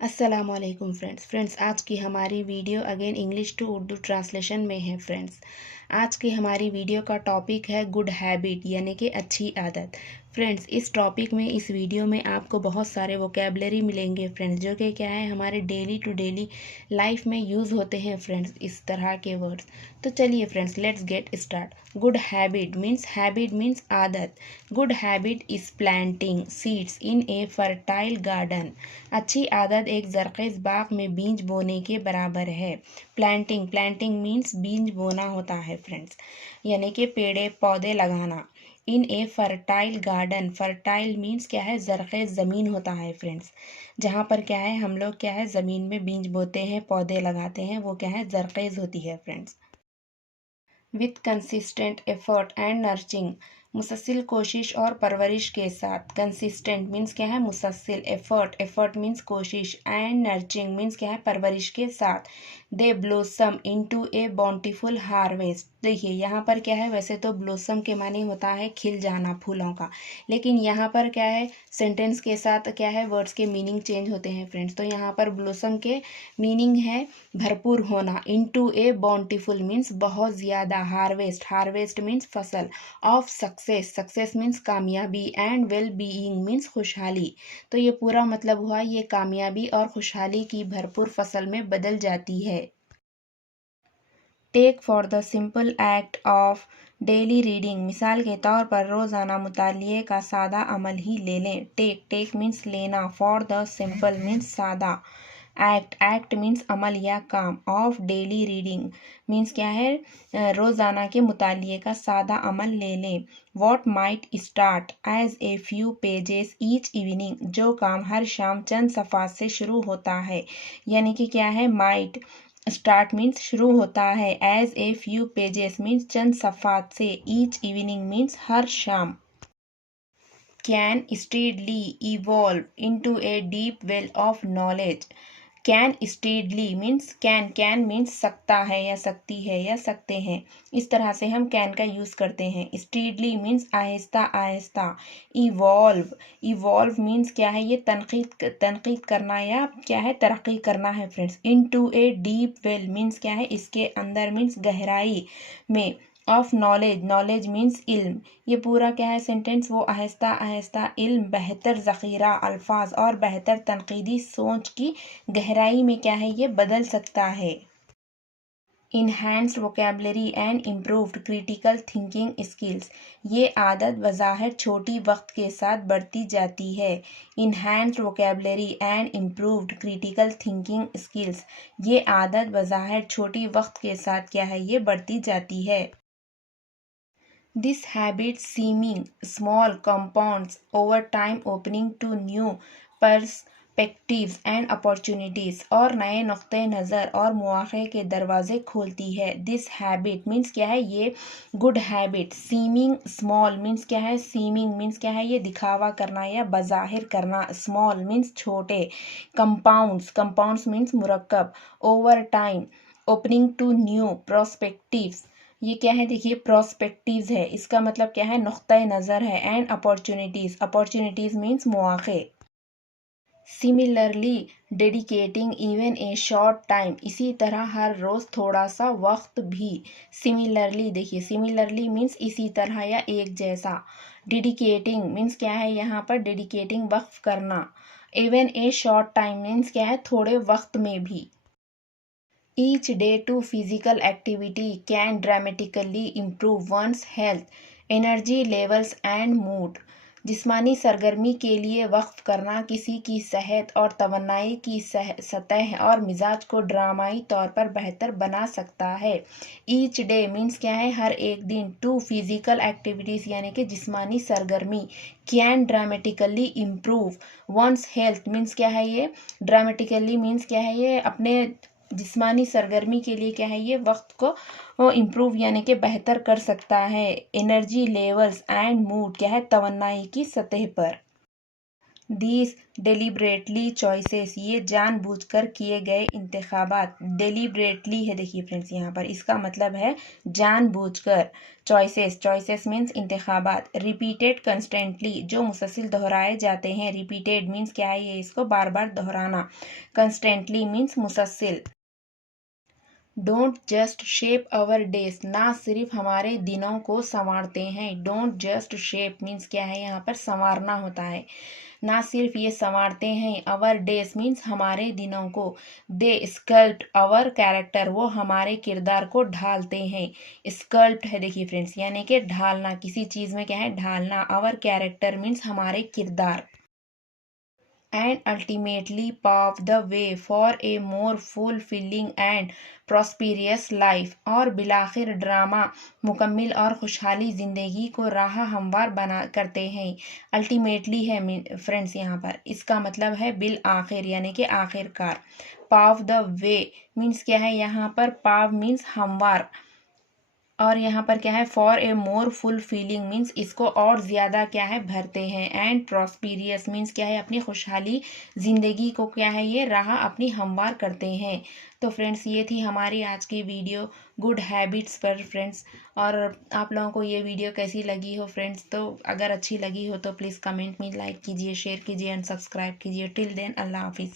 अस्सलामुअलैकुम फ्रेंड्स आज की हमारी video again English to Urdu translation में है फ्रेंड्स। आज की हमारी वीडियो का टॉपिक है गुड हैबिट यानी कि अच्छी आदत। फ्रेंड्स इस टॉपिक में इस वीडियो में आपको बहुत सारे वोकेबलरी मिलेंगे फ्रेंड्स, जो कि क्या है हमारे डेली टू डेली लाइफ में यूज़ होते हैं फ्रेंड्स इस तरह के वर्ड्स। तो चलिए friends let's get start. Good habit means आदत। Good habit is planting seeds in a fertile garden. अच्छी आदत एक जरखेज़ बाग में बीज बोने के बराबर है। प्लांटिंग मीन्स बीज बोना होता है फ्रेंड्स, यानी कि पेड़ पौधे लगाना। इन a fertile garden, fertile means क्या है जरखेज़ ज़मीन होता है फ्रेंड्स, जहाँ पर क्या है हम लोग क्या है ज़मीन में बीज बोते हैं, पौधे लगाते हैं, वो क्या है जरखेज़ होती है friends. With consistent effort and nurturing, मुसलसल कोशिश और परवरिश के साथ। कंसिस्टेंट मीन्स क्या है मुसलसल, एफर्ट मीन्स कोशिश, एंड नर्चिंग मीन्स क्या है परवरिश के साथ। दे ब्लोसम इनटू ए बाउंटीफुल हार्वेस्ट। देखिए यहाँ पर क्या है, वैसे तो ब्लोसम के माने होता है खिल जाना फूलों का, लेकिन यहाँ पर क्या है सेंटेंस के साथ क्या है वर्ड्स के मीनिंग चेंज होते हैं फ्रेंड्स। तो यहाँ पर ब्लोसम के मीनिंग है भरपूर होना, इनटू ए बाउंटीफुल मीन्स बहुत ज़्यादा, हार्वेस्ट मीन्स फसल, ऑफ सक्सेस मीन्स कामयाबी, एंड वेल बीइंग मीन्स खुशहाली। तो ये पूरा मतलब हुआ ये कामयाबी और खुशहाली की भरपूर फसल में बदल जाती है। Take for the simple act of daily reading, मिसाल के तौर पर रोज़ाना मुतालिए का सादा अमल ही ले लें। टेक मीन्स लेना, फॉर द सिंपल मीन्स सादा, एक्ट मीन्स अमल या काम, ऑफ डेली रीडिंग मीन्स क्या है रोज़ाना के मुतालिए का सादा अमल ले लें। What might start as a few pages each evening, जो काम हर शाम चंद सफ़ात से शुरू होता है, यानी कि क्या है माइट स्टार्ट मीन्स शुरू होता है, as a few pages means चंद सफ़ात से, ईच इवनिंग मीन्स हर शाम। Can steadily evolve into a deep well of knowledge. Can steadily means can means सकता है या सकती है या सकते हैं, इस तरह से हम कैन का यूज़ करते हैं। Steadily means Aahista Aahista. Evolve means क्या है ये तनकीद करना या क्या है तरक्की करना है friends. Into a deep well means क्या है इसके अंदर मीन्स गहराई में, ऑफ नॉलेज मीन्स इल्म। ये पूरा क्या है सेंटेंस वो आहिस्ता आहिस्ता इल्म, बेहतर ज़ख़ीरा अल्फाज और बेहतर तनकीदी सोच की गहराई में क्या है ये बदल सकता है। Enhanced vocabulary and improved critical thinking skills, ये आदत बज़ाहिर छोटी वक्त के साथ बढ़ती जाती है। Enhanced vocabulary and improved critical thinking skills, ये आदत बज़ाहिर छोटी वक्त के साथ क्या है ये बढ़ती जाती है। This habit, seeming small, compounds over time, opening to new perspectives and opportunities, और नए नुक्ते नज़र और मौक़े के दरवाजे खोलती है। This habit मीन्स क्या है ये good habit. Seeming small means क्या है, सीमिंग मीन्स क्या है ये दिखावा करना या बज़ाहिर करना, स्मॉल मीन्स छोटे। कंपाउंड्स मीन्स मुरक्कब। Over time, opening to new prospectives, ये क्या है देखिए प्रोस्पेक्टिव्स है, इसका मतलब क्या है नुक्ता नज़र है। एंड अपॉर्चुनिटीज़ मीन्स मौक़े। Similarly dedicating even a short time, इसी तरह हर रोज़ थोड़ा सा वक्त भी। सिमिलरली देखिए सिमिलरली मीन्स इसी तरह या एक जैसा। डेडिकेटिंग मीन्स क्या है यहाँ पर डेडिकेटिंग वक्फ करना। Even a short time means क्या है थोड़े वक्त में भी। Each day to physical activity can dramatically improve one's health, energy levels and mood. जिस्मानी सरगर्मी के लिए वक्फ करना किसी की सेहत और तवन्नाई की सतह और मिजाज को ड्रामाई तौर पर बेहतर बना सकता है। ईच डे मीन्स क्या है हर एक दिन। टू फिजिकल एक्टिविटीज़ यानी कि जिस्मानी सरगर्मी। Can dramatically improve one's health means क्या है ये ड्रामेटिकली मीन्स क्या है ये अपने जिस्मानी सरगर्मी के लिए क्या है ये वक्त को इम्प्रूव यानी कि बेहतर कर सकता है। एनर्जी लेवल्स एंड मूड क्या है तवन्नाई की सतह पर। दीज डेलिबरेटली चॉइसेस, ये जानबूझकर किए गए इंतखाबात। डेलिबरेटली है, देखिए फ्रेंड्स यहाँ पर इसका मतलब है जानबूझकर। चॉइसेस, चॉइसेस मीन्स इंतखाबात। रिपीटेड कंस्टेंटली, जो मुसलसल दोहराए जाते हैं। रिपीटेड मीन्स क्या है, ये इसको बार बार दोहराना। कंस्टेंटली मीन्स मुसलसल। Don't just shape our days, ना सिर्फ हमारे दिनों को संवारते हैं। डोंट जस्ट शेप मीन्स क्या है, यहाँ पर संवारना होता है। ना सिर्फ ये संवारते हैं, अवर डेज मीन्स हमारे दिनों को। दे स्कल्प्ट अवर कैरेक्टर, वो हमारे किरदार को ढालते हैं। स्कल्प्ट है, देखिए फ्रेंड्स, यानी कि ढालना, किसी चीज़ में क्या है, ढालना। अवर कैरेक्टर मीन्स हमारे किरदार। And ultimately pave the way for a more fulfilling and prosperous life, और बिलाखिर ड्रामा मुकम्मल और खुशहाली ज़िंदगी को राह हमवार बना करते हैं। अल्टीमेटली है फ्रेंड्स यहाँ पर, इसका मतलब है बिल आखिर, यानी कि आखिरकार। पाव द वे मीन्स क्या है, यहाँ पर पाव मीन्स हमवार, और यहाँ पर क्या है, for a more full feeling means इसको और ज़्यादा क्या है, भरते हैं। एंड प्रॉस्पीरियस मीन्स क्या है, अपनी खुशहाली ज़िंदगी को क्या है, ये राह अपनी हमवार करते हैं। तो फ्रेंड्स, ये थी हमारी आज की वीडियो गुड हैबिट्स पर फ्रेंड्स। और आप लोगों को ये वीडियो कैसी लगी हो फ्रेंड्स, तो अगर अच्छी लगी हो तो प्लीज़ कमेंट में लाइक कीजिए, शेयर कीजिए एंड सब्सक्राइब कीजिए। टिल देन, अल्लाह हाफिज़।